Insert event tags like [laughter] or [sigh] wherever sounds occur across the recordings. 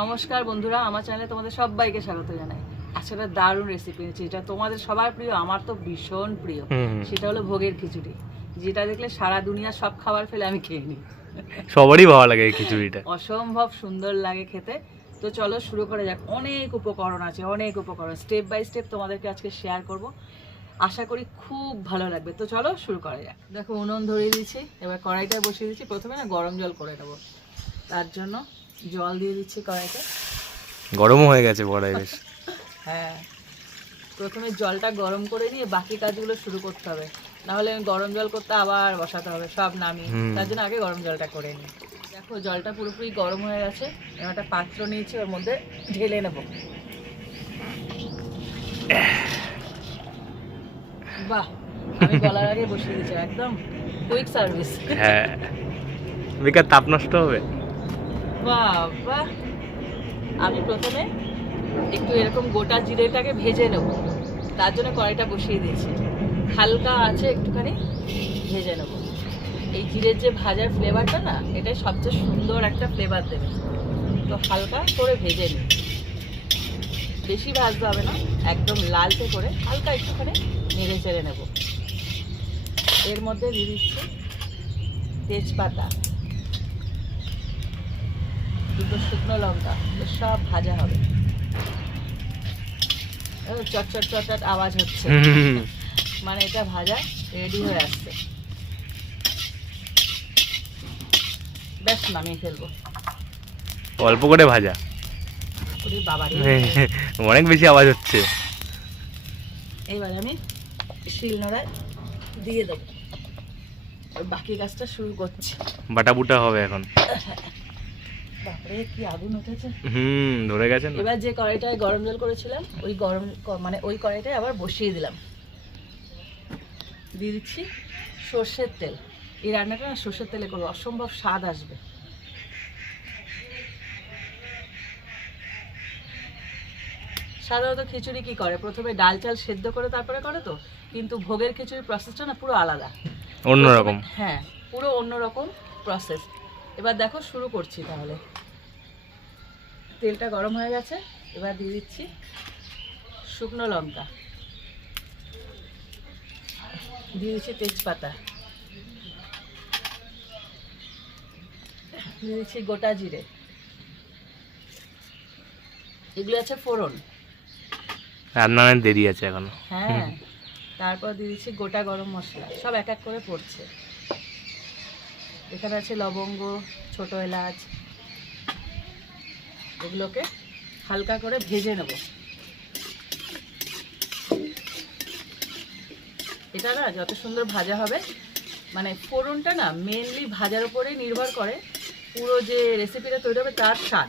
নমস্কার বন্ধুরা আমার চ্যানেলে তোমাদের সবাইকে স্বাগত জানাই। আজকে দারুণ রেসিপি যেটা তোমাদের সবার প্রিয় আমার তো ভীষণ প্রিয়। সেটা হলো ভোগের খিচুড়ি যেটা দেখলে সারা দুনিয়ার সব খাবার ফেলে আমি খেয়ে নিই। সবারই ভালো লাগে এই খিচুড়িটা। অসম্ভব সুন্দর লাগে খেতে। তো চলো শুরু করে যাক অনেক উপকরণ আছে অনেক উপকরণ। স্টেপ বাই স্টেপ তোমাদেরকে আজকে শেয়ার করব। আশা করি খুব ভালো লাগবে। তো চলো শুরু করা যাক। দেখো উনুন ধরিয়ে দিচ্ছি এবার কড়াইটা বসিয়ে দিচ্ছি প্রথমে না গরম জল করে নেব। তার জন্য জল দিয়ে দিচ্ছি কড়াইতে। গরমও হয়ে গেছে বড়াই বেশ। [laughs] হ্যাঁ। প্রথমে জলটা গরম করে নিয়ে বাকি কাজগুলো শুরু করতে হবে। নাহলে গরম জল করতে আবার বসাতে হবে সব নামিয়ে। তার জন্য আগে গরম জলটা করে নিই। দেখো জলটা পুরোপুরি গরম হয়ে গেছে। এবার একটা পাত্র নিয়েছি ওর মধ্যে ঢেলে নেব। বাহ আমি গলার আগে বসিয়ে দিচ্ছি একদম কুইক সার্ভিস হ্যাঁ। বেকার তাপ নষ্ট হবে? আমি প্রথমে একটু এরকম গোটা জিরেটাকে ভেজে নেব। তার জন্য কড়াইটা বসিয়ে দিয়েছি। হালকা আছে একটুখানি, ভেজে নেব। এই জিরের যে ভাজার ফ্লেভারটা না, এটাই সবচেয়ে সুন্দর একটা ফ্লেভার দেবে। তো হালকা করে ভেজে নিই। বেশি ভাজতে হবে না, একদম লালচে করে হালকা একটুখানি নেড়ে চেড়ে নেব। এর মধ্যে দিয়ে দিচ্ছি তেজপাতা। দুটো শুকনো লঙ্কা সব ভাজা হবে। চটচট চটচট আওয়াজ হচ্ছে। মানে এটা ভাজা রেডি হয়ে আসছে। বেশ নামিয়ে ফেলব। অল্প করে ভাজা। [laughs] অনেক বেশি আওয়াজ হচ্ছে। এইবার আমি শিলনোড়ায় দিয়ে দেবো। বাকি কাজটা শুরু করছি। বাটা বুটা হবে এখন। [laughs] বাপরে কি আগুন উঠেছে। হুম ধরে গেছে এবার যে কড়াইটায় গরম জল করেছিলাম ওই গরম মানে ওই কড়াইটায় আবার বসিয়ে দিলাম। দিয়ে দিচ্ছি সর্ষের তেল। এই রান্নাটা না সর্ষের তেলে করব অসম্ভব স্বাদ আসবে। সাধারণত খিচুড়ি কি করে? প্রথমে ডাল চাল সেদ্ধ করে তারপরে করে তো? কিন্তু ভোগের খিচুড়ির প্রসেসটা না পুরো আলাদা। অন্যরকম। হ্যাঁ পুরো অন্যরকম প্রসেস এবার দেখো শুরু করছি তাহলে। তেলটা গরম হয়ে গেছে এবার দিয়ে দিচ্ছি শুকনো লঙ্কা। দিয়ে দিচ্ছি তেজপাতা। দিয়ে দিচ্ছি গোটা জিরে। এগুলো আছে ফোড়ন। রান্নার দেরি আছে এখনও। হ্যাঁ তারপর দিয়ে দিচ্ছি গোটা গরম মশলা। সব এক এক করে পড়ছে। এখানে আছে লবঙ্গ ছোট এলাচ। এগুলোকে হালকা করে ভেজে নেব। এটা না যত সুন্দর ভাজা হবে মানে ফোড়নটা না মেনলি ভাজার উপরেই নির্ভর করে পুরো যে রেসিপিটা তৈরি হবে তার স্বাদ।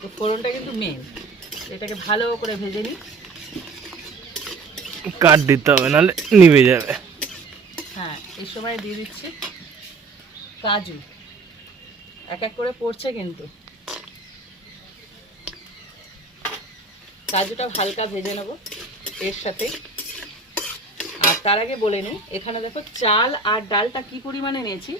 তো ফোড়নটা কিন্তু মেন এটাকে ভালো করে ভেজে নিই। কাট দিতে হবে নাহলে নিভে যাবে। হ্যাঁ এই সময় দিয়ে দিচ্ছি। কাজু। এক এক করে পড়ছে কিন্তু। কাজুটা হালকা ভেজে নেব এর সাথে আর তার আগে বলে নিই এখানে দেখো চাল আর ডালটা কি পরিমাণে নিয়েছি?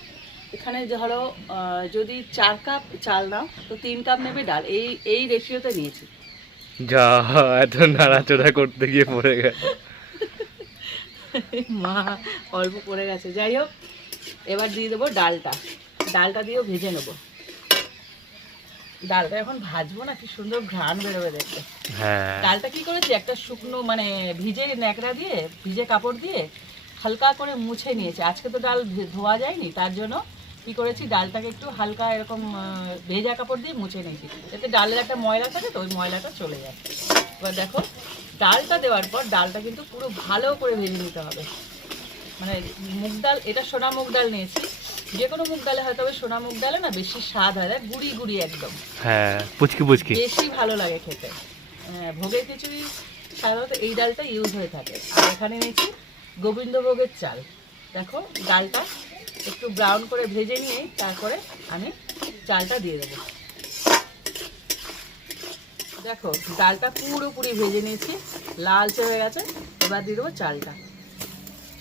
এখানে ধরো আহ, যদি চার কাপ চাল নাও তো তিন কাপ নেবে ডাল। এই এই রেশিওতে নিয়েছি। যা এত নাড়াচড়া করতে গিয়ে পড়ে গেছে। মা অল্প পড়ে গেছে। যাই হোক এবার দিয়ে দেবো ডালটা। ডালটা দিয়েও ভেজে নেব। ডালটা এখন ভাজবো না কি সুন্দর ঘ্রাণ বেরোবে দেখতে। হ্যাঁ। ডালটা কি করেছি? একটা শুকনো মানে ভিজে ন্যাকড়া দিয়ে ভিজে কাপড় দিয়ে হালকা করে মুছে নিয়েছি। আজকে তো ডাল ধোয়া যায়নি তার জন্য কি করেছি? ডালটাকে একটু হালকা এরকম ভেজা কাপড় দিয়ে মুছে নিয়েছি। এতে ডালের একটা ময়লা থাকে তো ওই ময়লাটা চলে যায়। এবার দেখো ডালটা দেওয়ার পর ডালটা কিন্তু পুরো ভালো করে ভেজে নিতে হবে। মানে মুগ ডাল এটা সোনা মুগ ডাল নিয়েছি। যে কোনো মুগ ডালে হয়তো হবে সোনা মুগ ডালে না বেশি স্বাদ হয়। গুড়ি গুড়ি একদম। হ্যাঁ পুচকি পুচকি। বেশি ভালো লাগে খেতে। হ্যাঁ, ভোগের খিচুড়ি সাধারণত এই ডালটা ইউজ হয়ে থাকে। আর এখানে নিয়েছি গোবিন্দভোগের চাল। দেখো ডালটা একটু ব্রাউন করে ভেজে নিয়ে তারপরে আমি চালটা দিয়ে দেবো। দেখো ডালটা পুরোপুরি ভেজে নিয়েছি। লালচে হয়ে গেছে। এবার দিয়ে দেবো চালটা।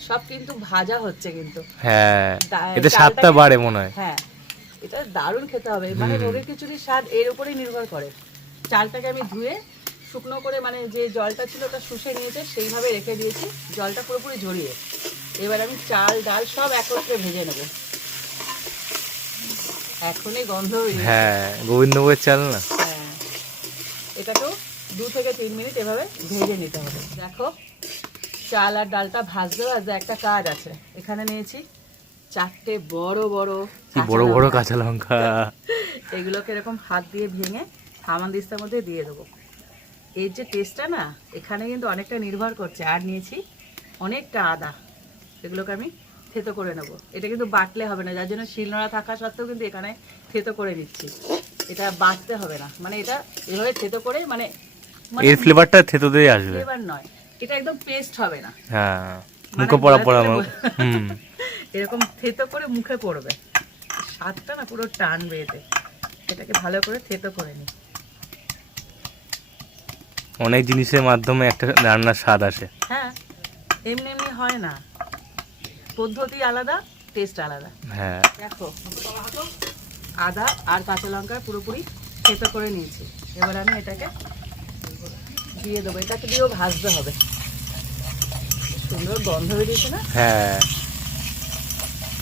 সব কিন্তু ভাজা হচ্ছে কিন্তু। হ্যাঁ চালটা স্বাদটা বাড়ে মনে হয়। হ্যাঁ এটা দারুণ খেতে হবে। মানে হুম। ভোগের খিচুড়ির স্বাদ এর উপরেই নির্ভর করে। চালটাকে আমি ধুয়ে শুকনো করে মানে যে জলটা ছিল ওটা শুষে নিয়েছে সেইভাবে রেখে দিয়েছি। জলটা পুরোপুরি ঝরিয়ে। এবার আমি চাল ডাল সব একত্রে ভেজে নেব। এখনই গন্ধ হ্যাঁ গোবিন্দভোগের চাল না? হ্যাঁ। এটাকেও দু থেকে তিন মিনিট এভাবে ভেজে নিতে হবে। দেখো চাল আর ডালটা ভাজতে ভাজতে একটা কাজ আছে। এখানে নিয়েছি চারটে বড় বড় বড় বড় কাঁচা লঙ্কা? [laughs] এগুলোকে এরকম হাত দিয়ে ভেঙে হামানদিস্তার মধ্যে দিয়ে দেবো। এর যে টেস্টটা না এখানে কিন্তু অনেকটা নির্ভর করছে। আর নিয়েছি অনেকটা আদা। এগুলোকে আমি থেতো করে নেব। এটা কিন্তু বাটলে হবে না যার জন্য শিলনোড়া থাকা সত্ত্বেও কিন্তু এখানে থেতো করে নিচ্ছি এটা বাটতে হবে না। মানে এটা এভাবে থেতো করে মানে এর ফ্লেভারটা থেতোতেই আসবে। ফ্লেভার নয়। এটা একদম পেস্ট হবে না। হ্যাঁ মানে মুখে পড়া পড়া হুম। [laughs] এরকম থেতো করে মুখে পড়বে। স্বাদটা না পুরো টানবে এতে। এটাকে ভালো করে থেতো করে নিই অনেক জিনিসের মাধ্যমে একটা রান্নার স্বাদ আসে। হ্যাঁ এমনি এমনি হয় না। পদ্ধতি আলাদা টেস্ট আলাদা। হ্যাঁ। দেখো আদা আর কাঁচা লঙ্কা পুরোপুরি থেতো করে নিয়েছি। এবার আমি এটাকে দিয়ে দেবো। এটাকে দিয়েও ভাজতে হবে। সুন্দর গন্ধ বেরিয়েছে না? হ্যাঁ।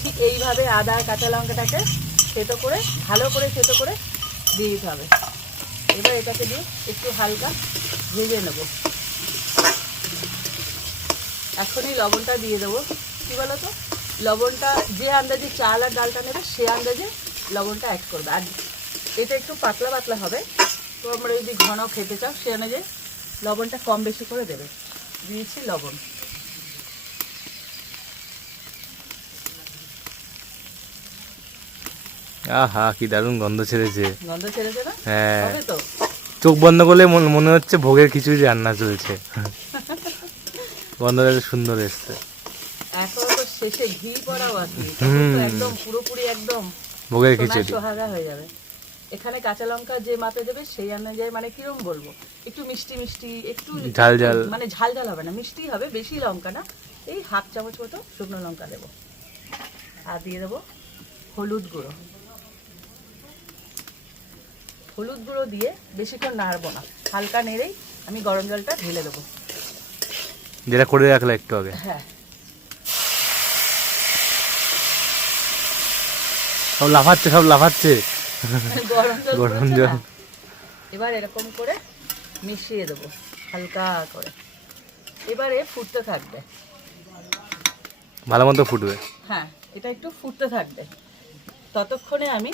ঠিক এইভাবে আদা কাঁচা লঙ্কাটাকে থেতো করে ভালো করে থেতো করে দিয়ে দিতে হবে। এবার এটাকে দিয়ে একটু হালকা ভেজে নেব। এখনই লবণটা দিয়ে দেবো। কী বলো তো লবণটা যে আন্দাজে চাল আর ডালটা নেবে সে আন্দাজে লবণটা অ্যাড করবে। আর এটা একটু পাতলা পাতলা হবে। তো আমরা যদি ঘন খেতে চাও সে অনুযায়ী লবণটা কম বেশি করে দেবে। দিয়েছি লবণ। আহা কি দারুণ গন্ধ ছেড়েছে। গন্ধ ছেড়েছে না? হ্যাঁ। চোখ বন্ধ করলে মন- হচ্ছে ভোগের খিচুড়ি রান্না চলছে। গন্ধটা সুন্দর এসছে। শেষে ঘি পড়াও আছে। হুম। একদম পুরোপুরি একদম ভোগের সোনার খিচুড়ি। সোহাগা হয়ে যাবে। এখানে কাঁচা লঙ্কা যে মাপে দেবে সেই অনুযায়ী মানে কিরম বলব? একটু মিষ্টি মিষ্টি একটু ঝাল ঝাল। মানে ঝাল ঝাল হবে না মিষ্টি হবে বেশি লঙ্কা না। এই হাফ চামচ মতো শুকনো লঙ্কা দেবো। আর দিয়ে দেবো হলুদ গুঁড়ো। হলুদ গুঁড়ো দিয়ে বেশিক্ষণ নাড়বো না। হালকা নেড়েই আমি গরম জলটা ঢেলে দেবো। যেটা করে রাখলে একটু আগে। হ্যাঁ। সব লাফাচ্ছে সব লাফাচ্ছে। গরম জল? এবার এরকম করে মিশিয়ে দেবো হালকা করে। এবারে ফুটতে থাকবে। ভালো মতো ফুটবে। হ্যাঁ এটা একটু ফুটতে থাকবে। ততক্ষণে আমি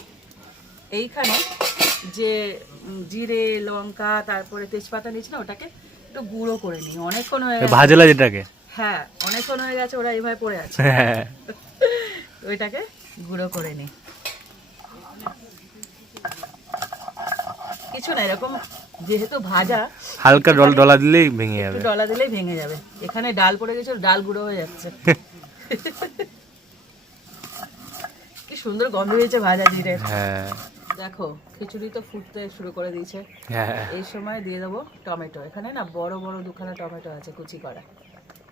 এইখানে যে জিরে লঙ্কা তারপরে তেজপাতা নিয়েছি না ওটাকে একটু গুঁড়ো করে নিই। অনেকক্ষণ হয়ে গেছে। ভাজলা যেটাকে? হ্যাঁ অনেকক্ষণ হয়ে গেছে ওরা এইভাবে পড়ে আছে। হ্যাঁ। ওইটাকে গুঁড়ো করে নিই। কিছু না এরকম যেহেতু ভাজা হালকা ডল ডলা দিলেই ভেঙে যাবে। ডলা দিলেই ভেঙে যাবে। এখানে ডাল পড়ে গেছে ডাল গুঁড়ো হয়ে যাচ্ছে। [laughs] কি সুন্দর গন্ধ হয়েছে ভাজা জিরে। হ্যাঁ। দেখো খিচুড়ি তো ফুটতে শুরু করে দিয়েছে। হ্যাঁ। এই সময় দিয়ে দেবো টমেটো। এখানে না বড় বড় দুখানা টমেটো আছে কুচি করা।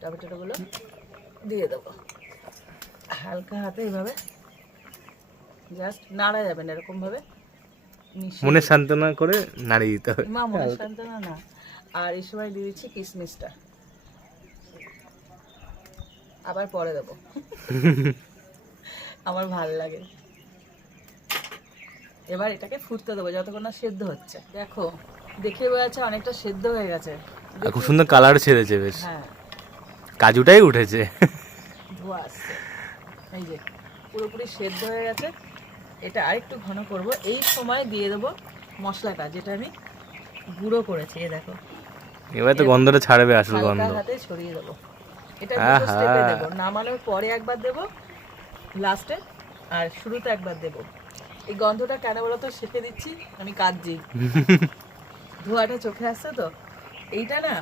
টমেটোগুলো দিয়ে দেবো। হালকা হাতে এইভাবে জাস্ট নাড়া যাবে না এরকম ভাবে মনে সান্ত্বনা করে নাড়িয়ে দিতে হবে। মা মনে সান্ত্বনা না। আর এই সময় দিয়ে দিচ্ছি কিশমিশটা আবার পরে দেবো। [laughs] আমার ভালো লাগে। এবার এটাকে ফুটতে দেবো যতক্ষণ না সেদ্ধ হচ্ছে। দেখো দেখে বোঝা যাচ্ছে অনেকটা সেদ্ধ হয়ে গেছে। খুব সুন্দর কালার ছেড়েছে বেশ। হ্যাঁ। কাজুটাই উঠেছে। ধোয়া আসছে। এই যে পুরোপুরি সেদ্ধ হয়ে গেছে। এটা আরেকটু ঘন করব। এই সময় দিয়ে দেবো মশলাটা যেটা আমি গুঁড়ো করেছি এ দেখো। এবার তো গন্ধটা ছাড়বে আসল গন্ধ। হাতে ছড়িয়ে দেবো। এটা। দুটো স্টেপে দেবো। নামানোর পরে একবার দেবো লাস্টে আর শুরুতে একবার দেবো। এই গন্ধটা কেন বলতো শেখে দিচ্ছি আমি কাঁদছি। [laughs] ধোঁয়াটা চোখে আসছে তো? এইটা না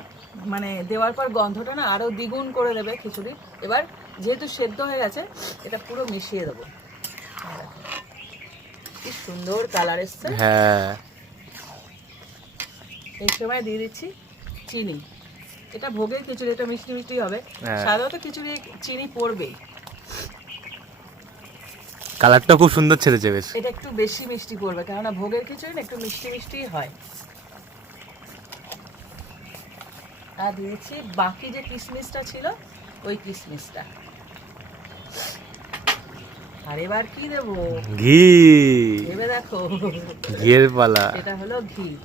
মানে দেওয়ার পর গন্ধটা না আরও দ্বিগুণ করে দেবে খিচুড়ি। এবার যেহেতু সেদ্ধ হয়ে গেছে এটা পুরো মিশিয়ে দেবো। কি সুন্দর কালার এসছে। হ্যাঁ। এই সময় দিয়ে দিচ্ছি চিনি। এটা ভোগের খিচুড়ি এটা মিষ্টি মিষ্টি হবে। হ্যাঁ। সাধারণত খিচুড়ি চিনি পড়বেই। কালারটা খুব সুন্দর ছেড়েছে বেশ। এটা একটু বেশি মিষ্টি পড়বে কেননা ভোগের খিচুড়ি না একটু মিষ্টি মিষ্টি হয়। আর দিয়েছি বাকি যে কিশমিশটা ছিল ওই কিশমিশটা আর এবার কি দেবো? ঘি। ভেবে দেখো। ঘিয়ের পালা। এটা হলো ঘি।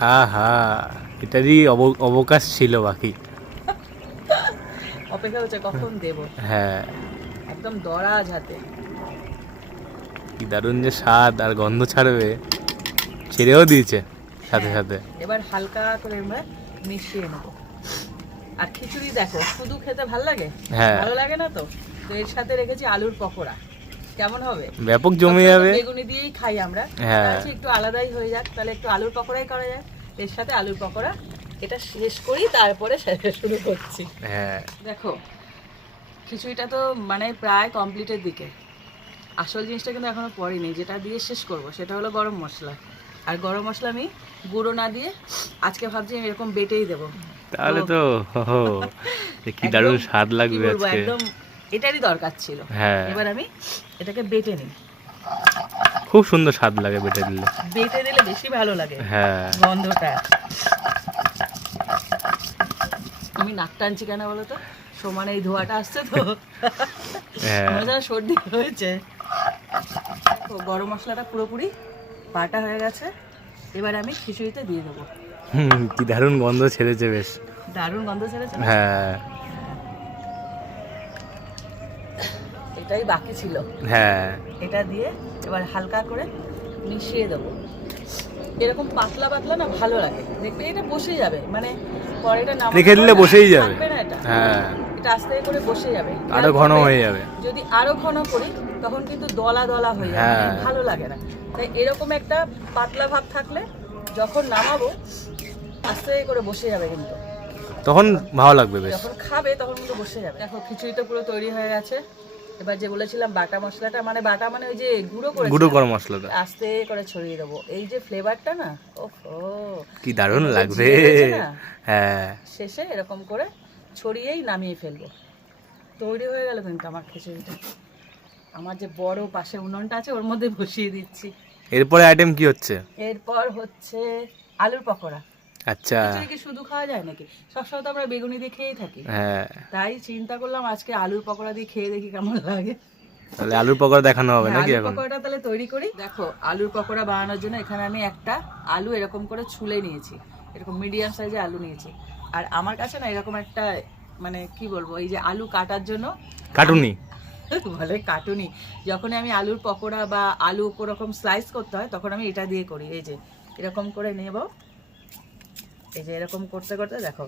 হা হা। এটারই অব- অবকাশ ছিল বাকি। অপেক্ষা হচ্ছে কখন দেব? হ্যাঁ। একদম দরাজ হাতে। কি দারুণ যে স্বাদ আর গন্ধ ছাড়বে। ছেড়েও দিয়েছে সাথে হ্যাঁ। সাথে। এবার হালকা করে আমরা মিশিয়ে নেব। আর খিচুড়ি দেখো শুধু খেতে ভালো লাগে? হ্যাঁ। ভালো লাগে না তো? তো এর সাথে রেখেছি আলুর পকোড়া। কেমন হবে? ব্যাপক জমে যাবে। বেগুনি দিয়েই খাই আমরা। হ্যাঁ। একটু আলাদাই হয়ে যাক তাহলে একটু আলুর পকোড়াই করা যায়। এর সাথে আলুর পকোড়া এটা শেষ করি তারপরে শুরু করছি। হ্যাঁ। দেখো খিচুড়িটা তো মানে প্রায় কমপ্লিটের দিকে। আসল জিনিসটা কিন্তু এখনও পড়েনি যেটা দিয়ে শেষ করব সেটা হলো গরম মশলা। আর গরম মশলা আমি গুঁড়ো না দিয়ে আজকে ভাবছি আমি এরকম বেটেই দেবো। তাহলে তো কি দারুণ স্বাদ লাগবে আজকে। একদম এটারই দরকার ছিল। হ্যাঁ। এবার আমি এটাকে বেটে নিই। খুব সুন্দর স্বাদ লাগে বেটে দিলে। বেটে দিলে বেশি ভালো লাগে হ্যাঁ। গন্ধটা। আমি নাক টানছি কেন বলো তো? সমানে এই ধোয়াটা আসছে তো। হ্যাঁ। আমার যেন সর্দি হয়েছে। তো গরম মশলাটা পুরোপুরি বাটা হয়ে গেছে। এবার আমি খিচুড়িতে দিয়ে দেবো। হুম, কি দারুণ গন্ধ ছেড়েছে বেশ। দারুণ গন্ধ ছেড়েছে হ্যাঁ। এটাই বাকি ছিল। হ্যাঁ। এটা দিয়ে এবার হালকা করে মিশিয়ে দেবো। এরকম পাতলা পাতলা না ভালো লাগে। দেখবে এটা বসে যাবে। মানে কড়াইটা নামানোর রেখে দিলে বসেই যাবে। হ্যাঁ। এটা আস্তে করে বসে যাবে। আরও ঘন হয়ে যাবে। যদি আরও ঘন করি তখন কিন্তু দলা দলা হয়ে যাবে। হ্যাঁ। ভালো লাগে না। তাই এরকম একটা পাতলা ভাব থাকলে যখন নামাবো আস্তে করে বসে যাবে কিন্তু। তখন ভালো লাগবে বেশ। যখন খাবে তখন কিন্তু বসে যাবে। দেখো খিচুড়িটা পুরো তৈরি হয়ে গেছে। এবার যে বলেছিলাম বাটা মশলাটা মানে বাটা মানে ওই যে গুঁড়ো করে গুঁড়ো গরম মশলাটা। আস্তে করে ছড়িয়ে দেবো। এই যে ফ্লেভারটা না ওহো। কি দারুণ লাগবে হ্যাঁ। শেষে এরকম করে ছড়িয়েই নামিয়ে ফেলব। তৈরি হয়ে গেল কিন্তু আমার খিচুড়িটা। আমার যে বড় পাশে উনুনটা আছে ওর মধ্যে বসিয়ে দিচ্ছি। এরপরে আইটেম কি হচ্ছে? এরপর হচ্ছে আলুর পকোড়া। আচ্ছা। খিচুড়ি শুধু খাওয়া যায় নাকি? সবসময় তো আমরা বেগুনি দিয়ে খেয়েই থাকি। হ্যাঁ। তাই চিন্তা করলাম আজকে আলুর পকোড়া দিয়ে খেয়ে দেখি কেমন লাগে। তাহলে আলুর পকোড়া দেখানো হবে হ্যাঁ, নাকি এখন? পকোড়াটা তাহলে তৈরি করি। দেখো আলুর পকোড়া বানানোর জন্য এখানে আমি একটা আলু এরকম করে ছুলে নিয়েছি। এরকম মিডিয়াম সাইজের আলু নিয়েছি। আর আমার কাছে না এরকম একটা মানে কি বলব এই যে আলু কাটার জন্য কাটুনি। [laughs] বলে কাটুনি। যখন আমি আলুর পকোড়া বা আলু ওরকম স্লাইস করতে হয় তখন আমি এটা দিয়ে করি। এই যে এরকম করে নেব। এই যে এরকম করতে করতে দেখো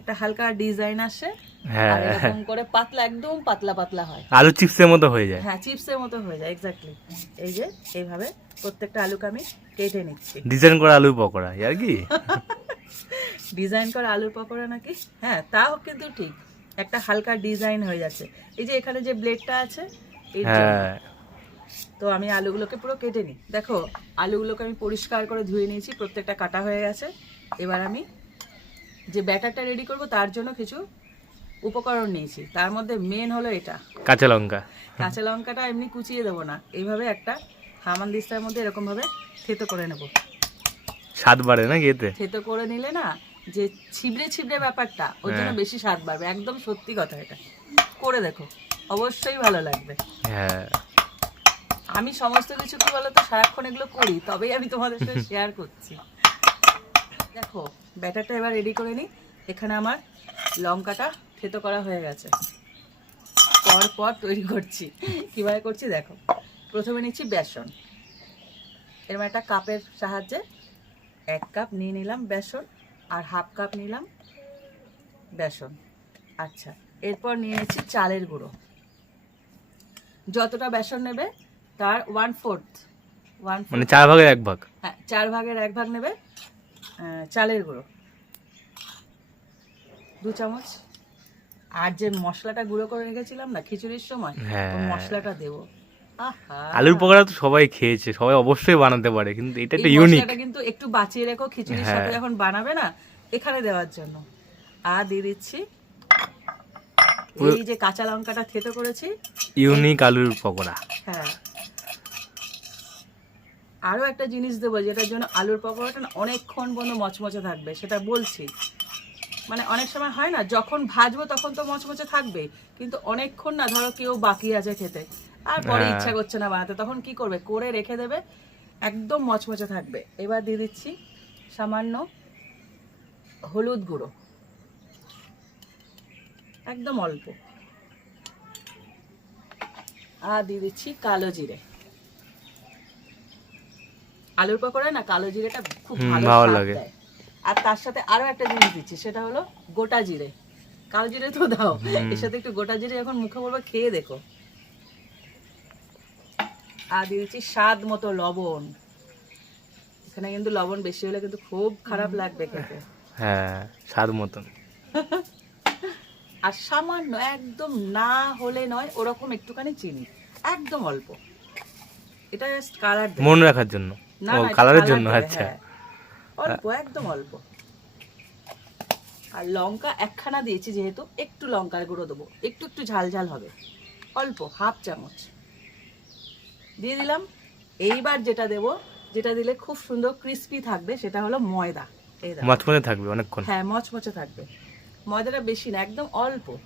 একটা হালকা ডিজাইন আসে হ্যাঁ। আর এরকম করে পাতলা একদম পাতলা পাতলা হয়। আলু চিপসের মতো হয়ে যায়। হ্যাঁ চিপসের মতো হয়ে যায় এক্স্যাক্টলি এই যে এইভাবে প্রত্যেকটা আলুকে আমি কেটে নিচ্ছি। ডিজাইন করা আলু পকোড়া আর কি? [laughs] ডিজাইন করা আলুর পকোড়া নাকি? হ্যাঁ তাও কিন্তু ঠিক। একটা হালকা ডিজাইন হয়ে যাচ্ছে। এই যে এখানে যে ব্লেডটা আছে। হ্যাঁ। তো আমি আলুগুলোকে পুরো কেটে নিই। দেখো আলুগুলোকে আমি পরিষ্কার করে ধুয়ে নিয়েছি প্রত্যেকটা কাটা হয়ে গেছে। এবার আমি যে ব্যাটারটা রেডি করব তার জন্য কিছু উপকরণ নিয়েছি। তার মধ্যে মেন হলো এটা। কাঁচা লঙ্কা। কাঁচা লঙ্কাটা এমনি কুচিয়ে দেবো না। এইভাবে একটা হামান দিস্তার মধ্যে এরকম ভাবে থেতো করে নেব। স্বাদ বাড়ে না এতে? থেতো করে নিলে না যে ছিবড়ে ছিবড়ে ব্যাপারটা ওর জন্য হ্যাঁ। বেশি স্বাদ বাড়বে। একদম সত্যি কথা এটা। করে দেখো। অবশ্যই ভালো লাগবে। হ্যাঁ। আমি সমস্ত কিছু কি বলতো সারাক্ষণ এগুলো করি তবেই আমি তোমাদের সাথে [laughs] শেয়ার করছি। দেখো ব্যাটারটা এবার রেডি করে নিই এখানে আমার লঙ্কাটা থেতো করা হয়ে গেছে। পর পর তৈরি করছি। কীভাবে করছি দেখো। প্রথমে নিচ্ছি বেসন। এরকম একটা কাপের সাহায্যে এক কাপ নিয়ে নিলাম বেসন আর হাফ কাপ নিলাম বেসন। আচ্ছা এরপর নিয়ে নিচ্ছি চালের গুঁড়ো। যতটা বেসন নেবে তার ওয়ান ফোর্থ ওয়ান মানে চার ভাগের এক ভাগ। হ্যাঁ চার ভাগের এক ভাগ নেবে। চালের গুঁড়ো। দু চামচ। আর যে মশলাটা গুঁড়ো করে রেখেছিলাম না খিচুড়ির সময় হ্যাঁ। মশলাটা দেবো। আলুর পকোড়া তো সবাই খেয়েছে সবাই অবশ্যই বানাতে পারে কিন্তু এটা একটা ইউনিক মশলাটা কিন্তু একটু বাঁচিয়ে রেখো খিচুড়ির হ্যাঁ। সাথে যখন বানাবে না এখানে দেওয়ার জন্য। আর দিয়ে দিচ্ছি এই যে কাঁচা লঙ্কাটা থেতো করেছি। ইউনিক আলুর পকোড়া। হ্যাঁ। আরও একটা জিনিস দেবো যেটার জন্য আলুর পকোড়াটা না অনেকক্ষণ পর্যন্ত মচমচে থাকবে সেটা বলছি। মানে অনেক সময় হয় না যখন ভাজবো তখন তো মচমচে থাকবে কিন্তু অনেকক্ষণ না ধরো কেউ বাকি আছে খেতে আর পরে হ্যাঁ। ইচ্ছা করছে না বানাতে তখন কি করবে? করে রেখে দেবে একদম মচমচে থাকবে। এবার দিয়ে দিচ্ছি সামান্য হলুদ গুঁড়ো। একদম অল্প। আর দিয়ে দিচ্ছি কালো জিরে। আলুর পকোড়া না কালো জিরেটা খুব ভালো লাগে। আর তার সাথে আরও একটা জিনিস দিচ্ছি সেটা হলো গোটা জিরে। কালো জিরে তো দাও এর সাথে একটু গোটা জিরে এখন মুখে বলব খেয়ে দেখো। আর দিয়ে দিচ্ছি স্বাদ মতো লবণ। এখানে কিন্তু লবণ বেশি হলে কিন্তু খুব খারাপ লাগবে খেতে। হ্যাঁ স্বাদ মতন। আর সামান্য একদম না হলে নয় ওরকম একটুখানি চিনি। একদম অল্প। এটা জাস্ট কালার মন রাখার জন্য। ও কালারের জন্য আচ্ছা। হ্যাঁ। অল্প একদম অল্প। আর লঙ্কা একখানা দিয়েছি যেহেতু একটু লঙ্কার গুঁড়ো দেবো। একটু একটু ঝাল ঝাল হবে। অল্প হাফ চামচ। দিয়ে দিলাম। এইবার যেটা দেব যেটা দিলে খুব সুন্দর ক্রিস্পি থাকবে সেটা হলো ময়দা। মচমচে থাকবে অনেকক্ষণ। হ্যাঁ মচমচে থাকবে। ময়দাটা বেশি না একদম অল্প।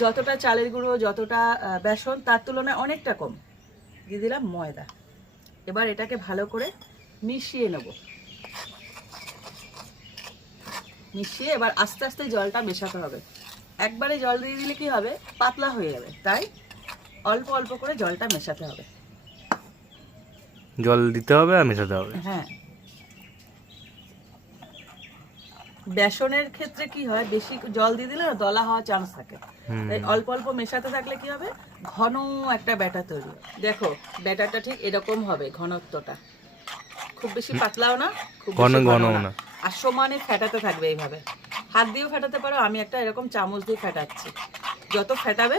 যতটা চালের গুঁড়ো যতটা বেসন তার তুলনায় অনেকটা কম। দিয়ে দিলাম ময়দা। এবার এটাকে ভালো করে মিশিয়ে নেব। মিশিয়ে এবার আস্তে আস্তে জলটা মেশাতে হবে। একবারে জল দিয়ে দিলে কি হবে? পাতলা হয়ে যাবে। তাই অল্প অল্প করে জলটা মেশাতে হবে। জল দিতে হবে আর মেশাতে হবে। হ্যাঁ। বেসনের ক্ষেত্রে কি হয় বেশি জল দিয়ে দিলে দলা হওয়ার চান্স থাকে। তাই অল্প অল্প মেশাতে থাকলে কি হবে? ঘন একটা ব্যাটার তৈরি দেখো ব্যাটারটা ঠিক এরকম হবে ঘনত্বটা। খুব বেশি পাতলাও না খুব ঘন বেশি ঘনও ঘনও না। আর সমানে ফেটাতে থাকবে এইভাবে। হাত দিয়েও ফেটাতে পারো আমি একটা এরকম চামচ দিয়ে ফেটাচ্ছি। যত ফেটাবে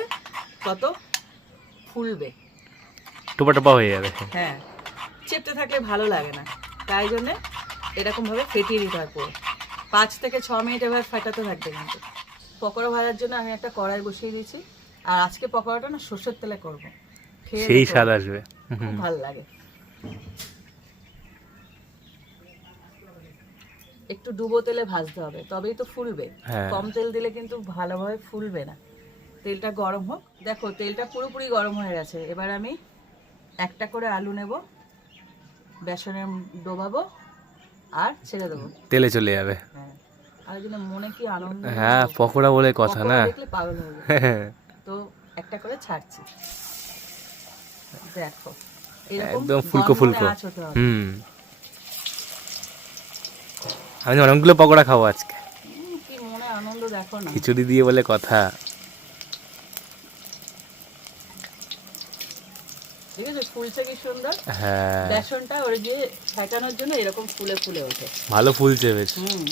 তত ফুলবে। টোপা টোপা হয়ে যাবে। হ্যাঁ। চেপতে থাকলে ভালো লাগে না। তাই জন্যে এরকম ভাবে ফেটিয়ে দিতে হয় পুরো। পাঁচ থেকে ছ মিনিট এবার ফেটাতে থাকবে কিন্তু। পকোড়া ভাজার জন্য আমি একটা কড়াই বসিয়ে দিয়েছি। আর আজকে পকোড়াটা না সর্ষের তেলে করব। সেই স্বাদ আসবে। ভালো লাগে। একটু ডুবো তেলে ভাজতে হবে তবেই তো ফুলবে। হ্যাঁ। কম তেল দিলে কিন্তু ভালোভাবে ফুলবে না। তেলটা গরম হোক। দেখো তেলটা পুরোপুরি গরম হয়ে গেছে। এবার আমি একটা করে আলু নেব বেসনে ডোবাবো। আর ছেড়ে দেবো। তেলে চলে যাবে। হ্যাঁ। আর জন্য মনে কি আনন্দ হ্যাঁ পকোড়া বলে কথা না। দেখলে পাগল হয়ে [laughs] তো একটা করে ছাড়ছি। দেখো। একদম ফুলকো ফুলকো। হুম। আমি অনেকগুলো পকোড়া খাব আজকে। কি মনে আনন্দ দেখো না। খিচুড়ি দিয়ে বলে কথা ঠিক আছে ফুলছে কি সুন্দর? হ্যাঁ। বেসনটা ওর যে ফেটানোর জন্য এরকম ফুলে ফুলে ওঠে। ভালো ফুলছে বেশ। হুম।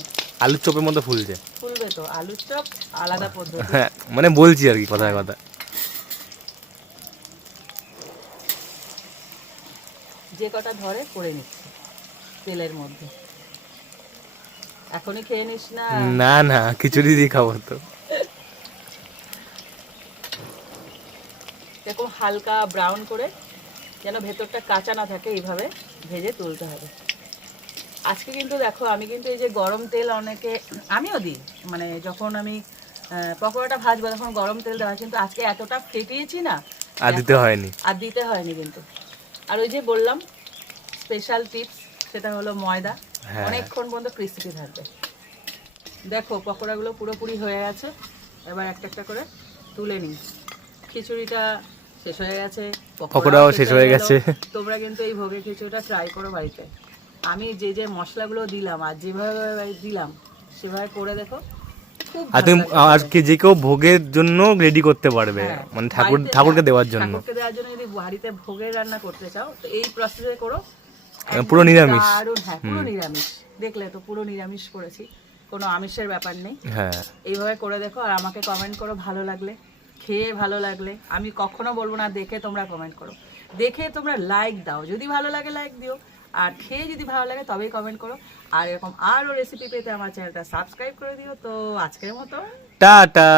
আলুর চপের মতো ফুলছে। ফুলবে তো আলুর চপ আলাদা পদ্ধতি। হ্যাঁ মানে বলছি আর কি কথায় কথা। যে কটা ধরে করে নিচ্ছে তেলের মধ্যে। এখনই খেয়ে নিস না? না না খিচুড়ি দিয়ে খাব তো। এরকম হালকা ব্রাউন করে যেন ভেতরটা কাঁচা না থাকে এইভাবে ভেজে তুলতে হবে। আজকে কিন্তু দেখো আমি কিন্তু এই যে গরম তেল অনেকে আমিও দিই। মানে যখন আমি পকোড়াটা ভাজবো তখন গরম তেল দেওয়া কিন্তু আজকে এতটা ফেটিয়েছি না আর দিতে হয়নি। আর দিতে হয়নি কিন্তু। আর ওই যে বললাম স্পেশাল টিপস সেটা হলো ময়দা। হ্যাঁ। অনেকক্ষণ পর্যন্ত ক্রিস্পি থাকবে। দেখো পকোড়াগুলো পুরোপুরি হয়ে গেছে। এবার একটা একটা করে তুলে নিই। খিচুড়িটা শেষ হয়ে গেছে পকোড়াও শেষ হয়ে গেছে। তোমরা কিন্তু এই ভোগের খিচুড়িটা ট্রাই করো বাড়িতে। আমি যে যে মশলাগুলো দিলাম আর যেভাবে দিলাম সেভাবে করে দেখো আর তুমি লাগে। আজকে যে কেউ ভোগের জন্য রেডি করতে পারবে হ্যাঁ, মানে ঠাকুর ঠাকুরকে দেওয়ার জন্য। ঠাকুরকে দেওয়ার জন্য যদি বাড়িতে ভোগের রান্না করতে চাও তো এই প্রসেসে করো। পুরো নিরামিষ। দারুণ হ্যাঁ পুরো নিরামিষ। দেখলে তো পুরো নিরামিষ করেছি কোনো আমিষের ব্যাপার নেই। হ্যাঁ। এইভাবে করে দেখো আর আমাকে কমেন্ট করো ভালো লাগলে। খেয়ে ভালো লাগলে, আমি কখনো বলব না দেখে তোমরা কমেন্ট করো। দেখে তোমরা লাইক দাও, যদি ভালো লাগে লাইক দিও, আর খেয়ে যদি ভালো লাগে তবেই কমেন্ট করো। আর এরকম আরও রেসিপি পেতে আমার চ্যানেলটা সাবস্ক্রাইব করে দিও। তো আজকের মতো টাটা।